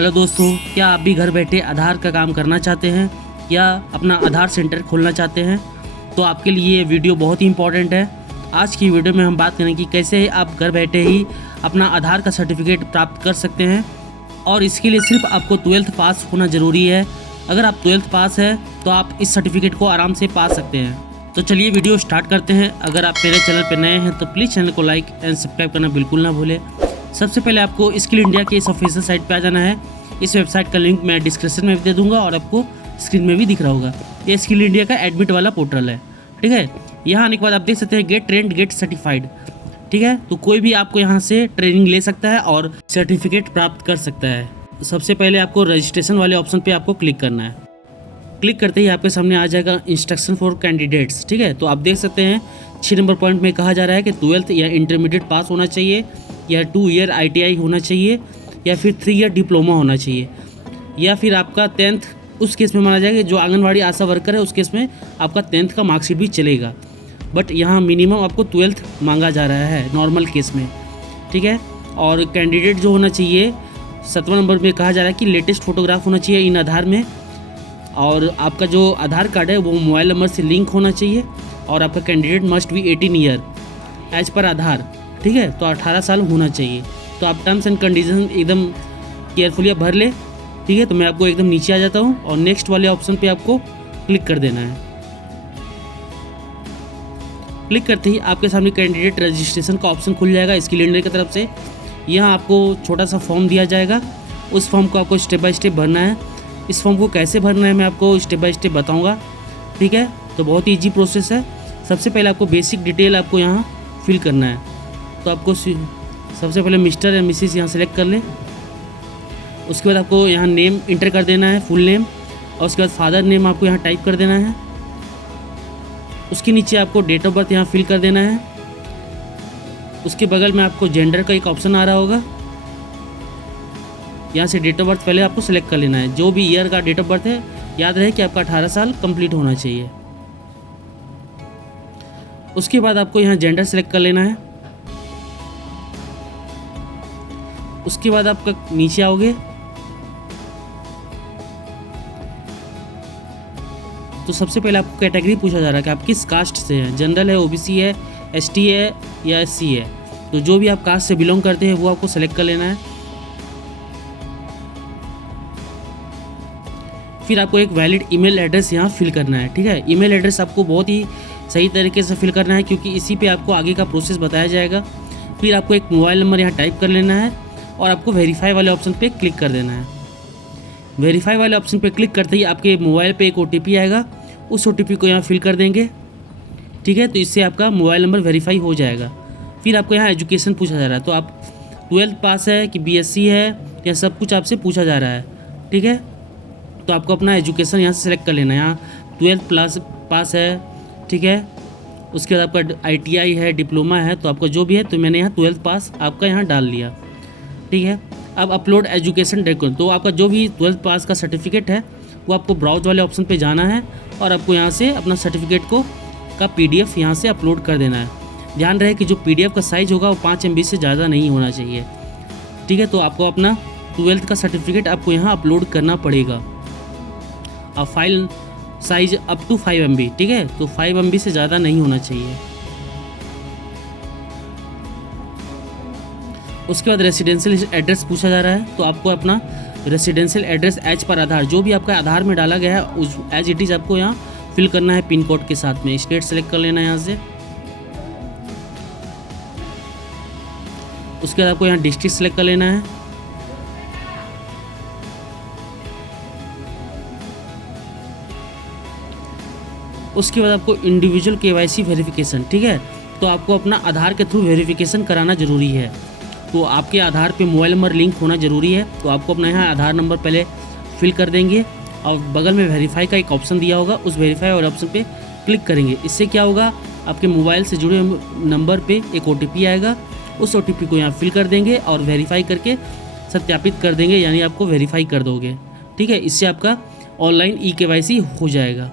Hello दोस्तों, क्या आप भी घर बैठे आधार का काम करना चाहते हैं या अपना आधार सेंटर खोलना चाहते हैं? तो आपके लिए ये वीडियो बहुत ही इंपॉर्टेंट है। आज की वीडियो में हम बात करेंगे कि कैसे आप घर बैठे ही अपना आधार का सर्टिफिकेट प्राप्त कर सकते हैं, और इसके लिए सिर्फ आपको 12th पास होना ज़रूरी है। अगर आप 12th पास है तो आप इस सर्टिफिकेट को आराम से पा सकते हैं। तो चलिए वीडियो स्टार्ट करते हैं। अगर आप मेरे चैनल पर नए हैं तो प्लीज़ चैनल को लाइक एंड सब्सक्राइब करना बिल्कुल ना भूलें। सबसे पहले आपको स्किल इंडिया के इस ऑफिशियल साइट पे आ जाना है। इस वेबसाइट का लिंक मैं डिस्क्रिप्शन में भी दे दूंगा और आपको स्क्रीन में भी दिख रहा होगा। ये स्किल इंडिया का एडमिट वाला पोर्टल है, ठीक है। यहाँ आने के बाद आप देख सकते हैं गेट ट्रेंड गेट सर्टिफाइड, ठीक है। तो कोई भी आपको यहाँ से ट्रेनिंग ले सकता है और सर्टिफिकेट प्राप्त कर सकता है। सबसे पहले आपको रजिस्ट्रेशन वाले ऑप्शन पे आपको क्लिक करना है। क्लिक करते ही आपके सामने आ जाएगा इंस्ट्रक्शन फॉर कैंडिडेट्स, ठीक है। तो आप देख सकते हैं 6 नंबर पॉइंट में कहा जा रहा है कि 12th या इंटरमीडिएट पास होना चाहिए, या 2 ईयर ITI होना चाहिए, या फिर 3 ईयर डिप्लोमा होना चाहिए, या फिर आपका 10th उस केस में माना जाएगा। जो आंगनवाड़ी आशा वर्कर है उस केस में आपका 10th का मार्कशीट भी चलेगा, बट यहाँ मिनिमम आपको 12th मांगा जा रहा है नॉर्मल केस में, ठीक है। और कैंडिडेट जो होना चाहिए 7वां नंबर में कहा जा रहा है कि लेटेस्ट फोटोग्राफ होना चाहिए इन आधार में, और आपका जो आधार कार्ड है वो मोबाइल नंबर से लिंक होना चाहिए, और आपका candidate must be 18 year age पर आधार, ठीक है। तो 18 साल होना चाहिए। तो आप टर्म्स एंड कंडीशन एकदम केयरफुली भर ले, ठीक है। तो मैं आपको एकदम नीचे आ जाता हूँ और नेक्स्ट वाले ऑप्शन पे आपको क्लिक कर देना है। क्लिक करते ही आपके सामने कैंडिडेट रजिस्ट्रेशन का ऑप्शन खुल जाएगा स्किल इंडिया की तरफ से। यहाँ आपको छोटा सा फॉर्म दिया जाएगा, उस फॉर्म को आपको स्टेप बाय स्टेप भरना है। इस फॉर्म को कैसे भरना है मैं आपको स्टेप बाय स्टेप बताऊँगा, ठीक है। तो बहुत ही ईजी प्रोसेस है। सबसे पहले आपको बेसिक डिटेल आपको यहाँ फिल करना है। तो आपको सबसे पहले मिस्टर या मिसिस यहाँ सेलेक्ट कर लें। उसके बाद आपको यहाँ नेम इंटर कर देना है, फुल नेम, और उसके बाद फादर नेम आपको यहाँ टाइप कर देना है। उसके नीचे आपको डेट ऑफ बर्थ यहाँ फिल कर देना है। उसके बगल में आपको जेंडर का एक ऑप्शन आ रहा होगा, यहाँ से डेट ऑफ बर्थ पहले आपको सेलेक्ट कर लेना है। जो भी ईयर का डेट ऑफ बर्थ है याद रहे कि आपका 18 साल कंप्लीट होना चाहिए। उसके बाद आपको यहाँ जेंडर सेलेक्ट कर लेना है। उसके बाद आपका नीचे आओगे तो सबसे पहले आपको कैटेगरी पूछा जा रहा है कि आप किस कास्ट से हैं। जनरल है, OBC है, ST है या SC है। तो जो भी आप कास्ट से बिलोंग करते हैं वो आपको सेलेक्ट कर लेना है। फिर आपको एक वैलिड ईमेल एड्रेस यहाँ फिल करना है, ठीक है। ईमेल एड्रेस आपको बहुत ही सही तरीके से फिल करना है क्योंकि इसी पे आपको आगे का प्रोसेस बताया जाएगा। फिर आपको एक मोबाइल नंबर यहाँ टाइप कर लेना है और आपको वेरीफाई वाले ऑप्शन पे क्लिक कर देना है। वेरीफाई वाले ऑप्शन पे क्लिक करते ही आपके मोबाइल पे एक OTP आएगा, उस OTP को यहाँ फिल कर देंगे, ठीक है। तो इससे आपका मोबाइल नंबर वेरीफाई हो जाएगा। फिर आपको यहाँ एजुकेशन पूछा जा रहा है, तो आप 12th पास है कि BSc है या सब कुछ आपसे पूछा जा रहा है, ठीक है। तो आपको अपना एजुकेशन यहाँ से सेलेक्ट कर लेना है। यहाँ 12th पास है, ठीक है। उसके बाद आपका ITI है, डिप्लोमा है, तो आपका जो भी है, तो मैंने यहाँ 12th पास आपका यहाँ डाल लिया, ठीक है। अब अपलोड एजुकेशन डॉक्यूमेंट, तो आपका जो भी 12th पास का सर्टिफिकेट है वो आपको ब्राउज वाले ऑप्शन पे जाना है और आपको यहाँ से अपना सर्टिफिकेट का PDF यहाँ से अपलोड कर देना है। ध्यान रहे कि जो PDF का साइज़ होगा वो 5 MB से ज़्यादा नहीं होना चाहिए, ठीक है। तो आपको अपना 12th का सर्टिफिकेट आपको यहाँ अपलोड करना पड़ेगा। अब file size up to 5 MB, ठीक है। तो 5 MB से ज़्यादा नहीं होना चाहिए। उसके बाद रेसिडेंशियल एड्रेस पूछा जा रहा है, तो आपको अपना रेसिडेंशियल एड्रेस एज पर आधार, जो भी आपका आधार में डाला गया है उस एज इट इज़ आपको यहाँ फिल करना है पिन कोड के साथ में। स्टेट सेलेक्ट कर लेना है यहाँ से। उसके बाद आपको यहाँ डिस्ट्रिक्ट सेलेक्ट कर लेना है। उसके बाद आपको इंडिविजुअल KYC वेरिफिकेशन, ठीक है। तो आपको अपना आधार के थ्रू वेरिफिकेशन कराना ज़रूरी है। तो आपके आधार पे मोबाइल नंबर लिंक होना ज़रूरी है। तो आपको अपना यहाँ आधार नंबर पहले फिल कर देंगे और बगल में वेरीफाई का एक ऑप्शन दिया होगा, उस वेरीफाई वाले ऑप्शन पे क्लिक करेंगे। इससे क्या होगा, आपके मोबाइल से जुड़े नंबर पे एक OTP आएगा, उस OTP को यहाँ फिल कर देंगे और वेरीफाई करके सत्यापित कर देंगे, यानी आपको वेरीफाई कर दोगे, ठीक है। इससे आपका ऑनलाइन eKYC हो जाएगा,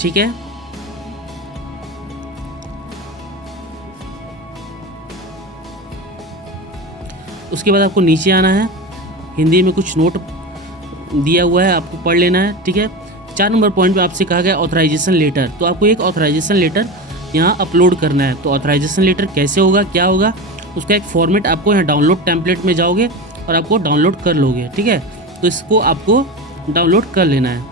ठीक है। उसके बाद आपको नीचे आना है हिंदी में कुछ नोट दिया हुआ है, आपको पढ़ लेना है। ठीक है, 4 नंबर पॉइंट में आपसे कहा गया ऑथराइजेशन लेटर। तो आपको एक ऑथराइजेशन लेटर यहाँ अपलोड करना है। तो ऑथराइजेशन लेटर कैसे होगा, क्या होगा, उसका एक फॉर्मेट आपको यहाँ डाउनलोड टेम्पलेट में जाओगे और आपको डाउनलोड कर लोगे। ठीक है, तो इसको आपको डाउनलोड कर लेना है।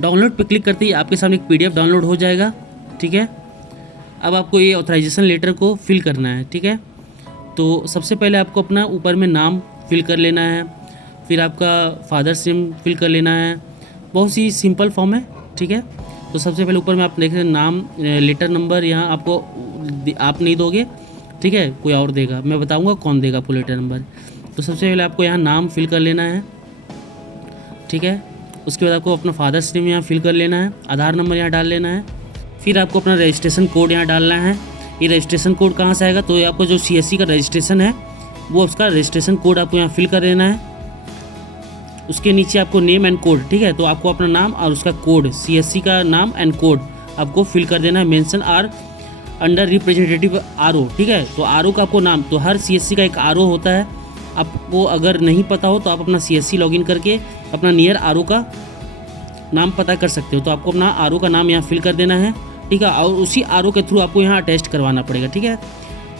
डाउनलोड पे क्लिक करते ही आपके सामने एक PDF डाउनलोड हो जाएगा। ठीक है, अब आपको ये ऑथराइजेशन लेटर को फिल करना है। ठीक है, तो सबसे पहले आपको अपना ऊपर में नाम फिल कर लेना है, फिर आपका फादर्स नेम फिल कर लेना है। बहुत सी सिंपल फॉर्म है। ठीक है, तो सबसे पहले ऊपर में आप देख रहे हैं नाम, लेटर नंबर यहाँ आपको आप नहीं दोगे। ठीक है, कोई और देगा, मैं बताऊँगा कौन देगा आपको लेटर नंबर। तो सबसे पहले आपको यहाँ नाम फिल कर लेना है। ठीक है, उसके बाद आपको अपना फादर्स नेम यहाँ फिल कर लेना है, आधार नंबर यहाँ डाल लेना है, फिर आपको अपना रजिस्ट्रेशन कोड यहाँ डालना है। ये रजिस्ट्रेशन कोड कहाँ से आएगा, तो ये आपको जो CSC का रजिस्ट्रेशन है वो उसका रजिस्ट्रेशन कोड आपको यहाँ फिल कर देना है। उसके नीचे आपको नेम एंड कोड, ठीक है, तो आपको अपना नाम और उसका कोड, CSC का नाम एंड कोड आपको फिल कर देना है। Mention or under representative RO। ठीक है, तो RO का आपको नाम, तो हर CSC का एक RO होता है। आपको अगर नहीं पता हो तो आप अपना CSC लॉगिन करके अपना नियर RO का नाम पता कर सकते हो। तो आपको अपना RO का नाम यहाँ फिल कर देना है। ठीक है, और उसी RO के थ्रू आपको यहाँ अटेस्ट करवाना पड़ेगा। ठीक है,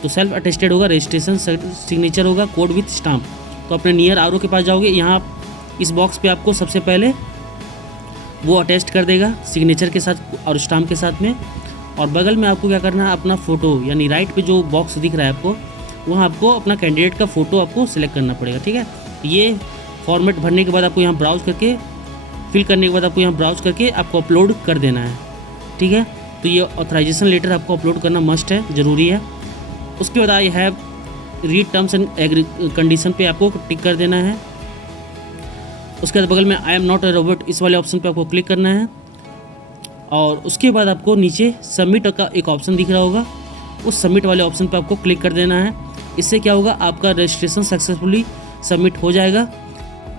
तो सेल्फ अटेस्टेड होगा, रजिस्ट्रेशन सिग्नेचर होगा, कोड विथ स्टाम्प। तो अपने नियर RO के पास जाओगे, यहाँ इस बॉक्स पे आपको सबसे पहले वो अटेस्ट कर देगा सिग्नेचर के साथ और स्टाम्प के साथ में। और बगल में आपको क्या करना है, अपना फ़ोटो, यानी राइट पे जो बॉक्स दिख रहा है आपको, वहाँ आपको अपना कैंडिडेट का फ़ोटो आपको सिलेक्ट करना पड़ेगा। ठीक है, ये फॉर्मेट भरने के बाद आपको यहाँ ब्राउज़ करके, फिल करने के बाद आपको यहाँ ब्राउज़ करके आपको अपलोड कर देना है। ठीक है, तो ये ऑथराइजेशन लेटर आपको अपलोड करना मस्ट है, ज़रूरी है। उसके बाद I have read terms and condition पे आपको टिक कर देना है। उसके बाद बगल में I am not a robot, इस वाले ऑप्शन पे आपको क्लिक करना है। और उसके बाद आपको नीचे सबमिट का एक ऑप्शन दिख रहा होगा, उस सबमिट वाले ऑप्शन पे आपको क्लिक कर देना है। इससे क्या होगा, आपका रजिस्ट्रेशन सक्सेसफुली सबमिट हो जाएगा।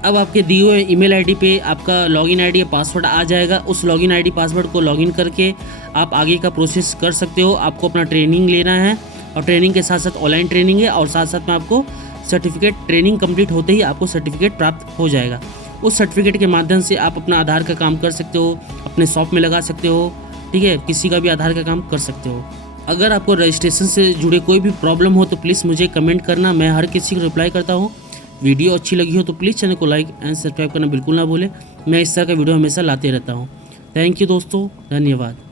अब आपके दिए हुए ईमेल आईडी पे आपका लॉगिन आईडी या पासवर्ड आ जाएगा। उस लॉगिन आईडी पासवर्ड को लॉगिन करके आप आगे का प्रोसेस कर सकते हो। आपको अपना ट्रेनिंग लेना है और ट्रेनिंग के साथ साथ ऑनलाइन ट्रेनिंग है, और साथ साथ में आपको सर्टिफिकेट, ट्रेनिंग कंप्लीट होते ही आपको सर्टिफिकेट प्राप्त हो जाएगा। उस सर्टिफिकेट के माध्यम से आप अपना आधार का काम कर सकते हो, अपने शॉप में लगा सकते हो। ठीक है, किसी का भी आधार का काम कर सकते हो। अगर आपको रजिस्ट्रेशन से जुड़े कोई भी प्रॉब्लम हो तो प्लीज़ मुझे कमेंट करना, मैं हर किसी को रिप्लाई करता हूँ। वीडियो अच्छी लगी हो तो प्लीज़ चैनल को लाइक एंड सब्सक्राइब करना बिल्कुल ना भूलें। मैं इस तरह का वीडियो हमेशा लाते रहता हूँ। थैंक यू दोस्तों, धन्यवाद।